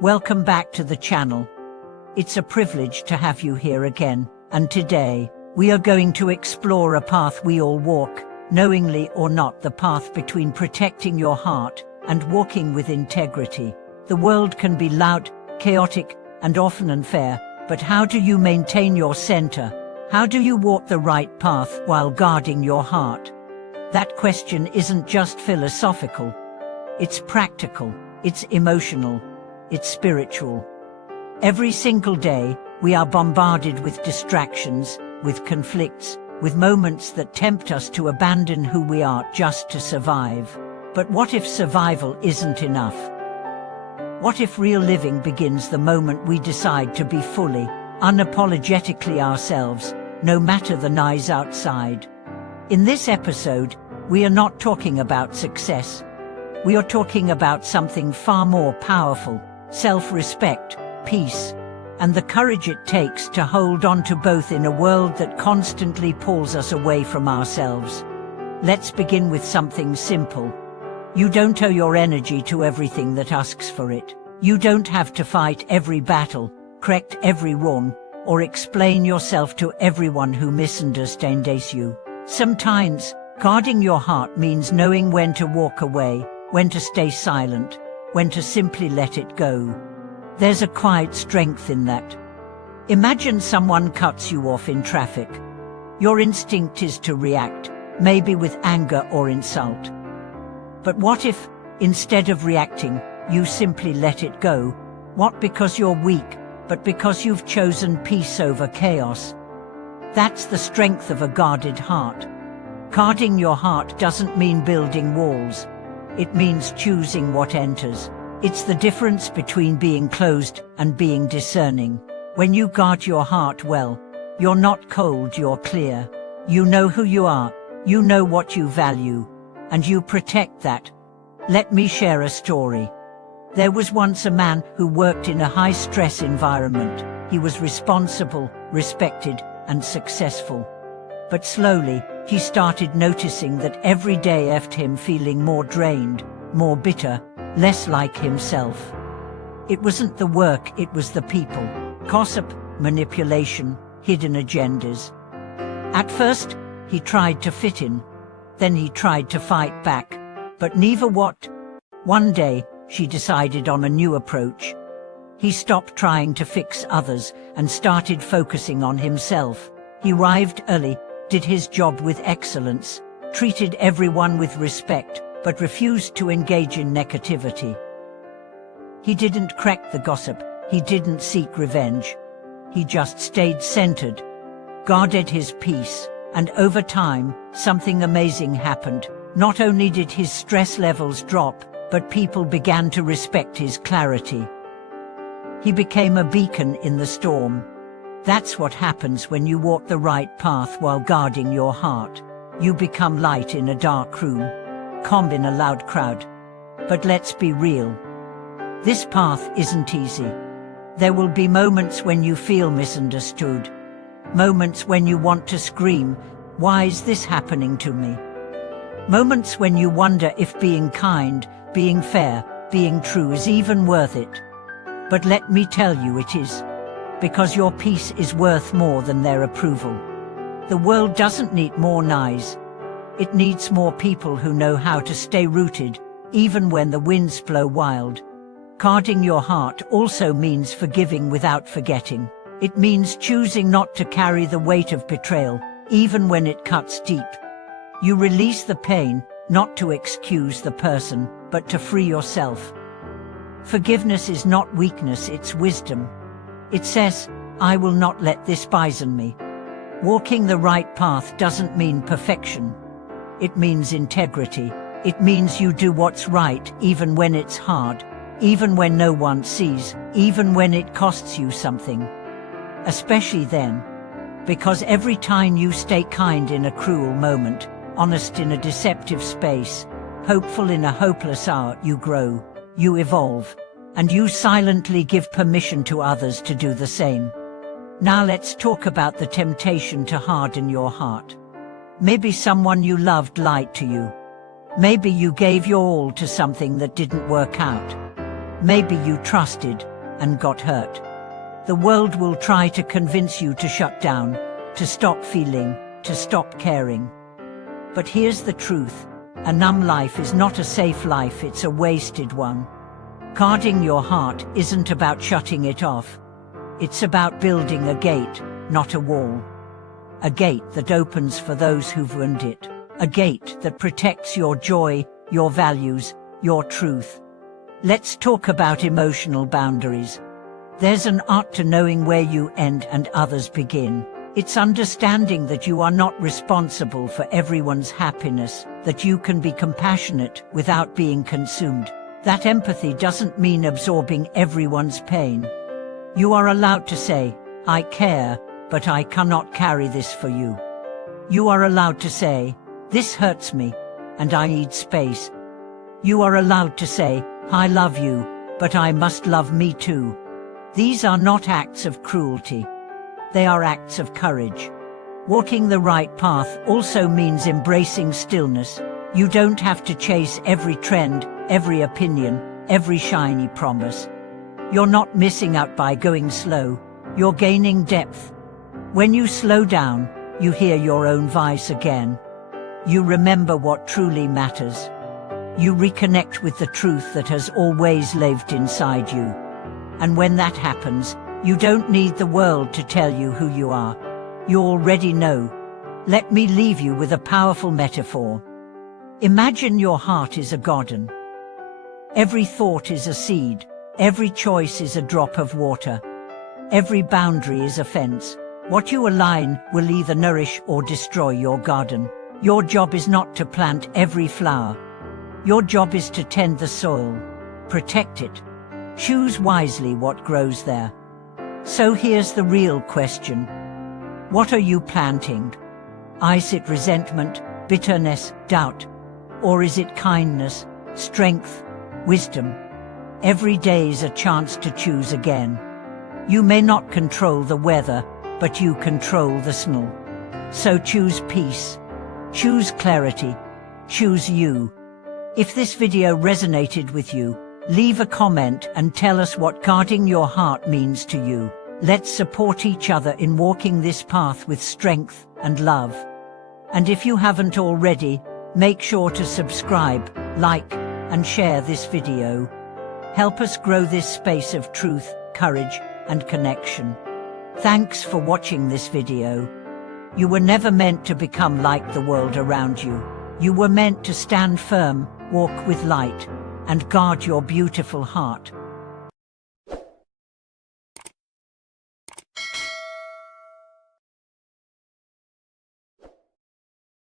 Welcome back to the channel. It's a privilege to have you here again, and today, we are going to explore a path we all walk, knowingly or not, the path between protecting your heart and walking with integrity. The world can be loud, chaotic, and often unfair, but how do you maintain your center? How do you walk the right path while guarding your heart? That question isn't just philosophical. It's practical, it's emotional, it's spiritual. Every single day, we are bombarded with distractions, with conflicts, with moments that tempt us to abandon who we are just to survive. But what if survival isn't enough? What if real living begins the moment we decide to be fully, unapologetically ourselves, no matter the noise outside? In this episode, we are not talking about success. We are talking about something far more powerful: self-respect, peace, and the courage it takes to hold on to both in a world that constantly pulls us away from ourselves. Let's begin with something simple. You don't owe your energy to everything that asks for it. You don't have to fight every battle, correct every wrong, or explain yourself to everyone who misunderstands you. Sometimes, guarding your heart means knowing when to walk away, when to stay silent, when to simply let it go. There's a quiet strength in that. Imagine someone cuts you off in traffic. Your instinct is to react, maybe with anger or insult. But what if, instead of reacting, you simply let it go? Not because you're weak, but because you've chosen peace over chaos. That's the strength of a guarded heart. Guarding your heart doesn't mean building walls. It means choosing what enters. It's the difference between being closed and being discerning. When you guard your heart well, you're not cold, you're clear. You know who you are, you know what you value, and you protect that. Let me share a story. There was once a man who worked in a high-stress environment. He was responsible, respected, and successful. But slowly, he started noticing that every day left him feeling more drained, more bitter, less like himself. It wasn't the work, it was the people. Gossip, manipulation, hidden agendas. At first, he tried to fit in. Then he tried to fight back. But neither worked. One day, she decided on a new approach. He stopped trying to fix others and started focusing on himself. He arrived early, did his job with excellence, treated everyone with respect, but refused to engage in negativity. He didn't crack the gossip, he didn't seek revenge. He just stayed centered, guarded his peace, and over time, something amazing happened. Not only did his stress levels drop, but people began to respect his clarity. He became a beacon in the storm. That's what happens when you walk the right path while guarding your heart. You become light in a dark room, calm in a loud crowd. But let's be real. This path isn't easy. There will be moments when you feel misunderstood. Moments when you want to scream, "Why is this happening to me?" Moments when you wonder if being kind, being fair, being true is even worth it. But let me tell you, it is. Because your peace is worth more than their approval. The world doesn't need more noise. It needs more people who know how to stay rooted, even when the winds blow wild. Guarding your heart also means forgiving without forgetting. It means choosing not to carry the weight of betrayal, even when it cuts deep. You release the pain, not to excuse the person, but to free yourself. Forgiveness is not weakness, it's wisdom. It says, "I will not let this poison me." Walking the right path doesn't mean perfection. It means integrity. It means you do what's right even when it's hard, even when no one sees, even when it costs you something. Especially then, because every time you stay kind in a cruel moment, honest in a deceptive space, hopeful in a hopeless hour, you grow, you evolve, and you silently give permission to others to do the same. Now let's talk about the temptation to harden your heart. Maybe someone you loved lied to you. Maybe you gave your all to something that didn't work out. Maybe you trusted and got hurt. The world will try to convince you to shut down, to stop feeling, to stop caring. But here's the truth. A numb life is not a safe life, it's a wasted one. Guarding your heart isn't about shutting it off. It's about building a gate, not a wall. A gate that opens for those who've earned it. A gate that protects your joy, your values, your truth. Let's talk about emotional boundaries. There's an art to knowing where you end and others begin. It's understanding that you are not responsible for everyone's happiness, that you can be compassionate without being consumed. That empathy doesn't mean absorbing everyone's pain. You are allowed to say, I care, but I cannot carry this for you. You are allowed to say, this hurts me, and I need space. You are allowed to say, I love you, but I must love me too. These are not acts of cruelty. They are acts of courage. Walking the right path also means embracing stillness. You don't have to chase every trend, every opinion, every shiny promise. You're not missing out by going slow. You're gaining depth. When you slow down, you hear your own voice again. You remember what truly matters. You reconnect with the truth that has always lived inside you. And when that happens, you don't need the world to tell you who you are. You already know. Let me leave you with a powerful metaphor. Imagine your heart is a garden. Every thought is a seed. Every choice is a drop of water. Every boundary is a fence. What you align will either nourish or destroy your garden. Your job is not to plant every flower. Your job is to tend the soil, protect it. Choose wisely what grows there. So here's the real question. What are you planting? Is it resentment, bitterness, doubt? Or is it kindness, strength, wisdom? Every day is a chance to choose again. You may not control the weather, but you control the snow. So choose peace. Choose clarity. Choose you. If this video resonated with you, leave a comment and tell us what guarding your heart means to you. Let's support each other in walking this path with strength and love. And if you haven't already, make sure to subscribe, like, and share this video. Help us grow this space of truth, courage, and connection. Thanks for watching this video. You were never meant to become like the world around you. You were meant to stand firm, walk with light, and guard your beautiful heart.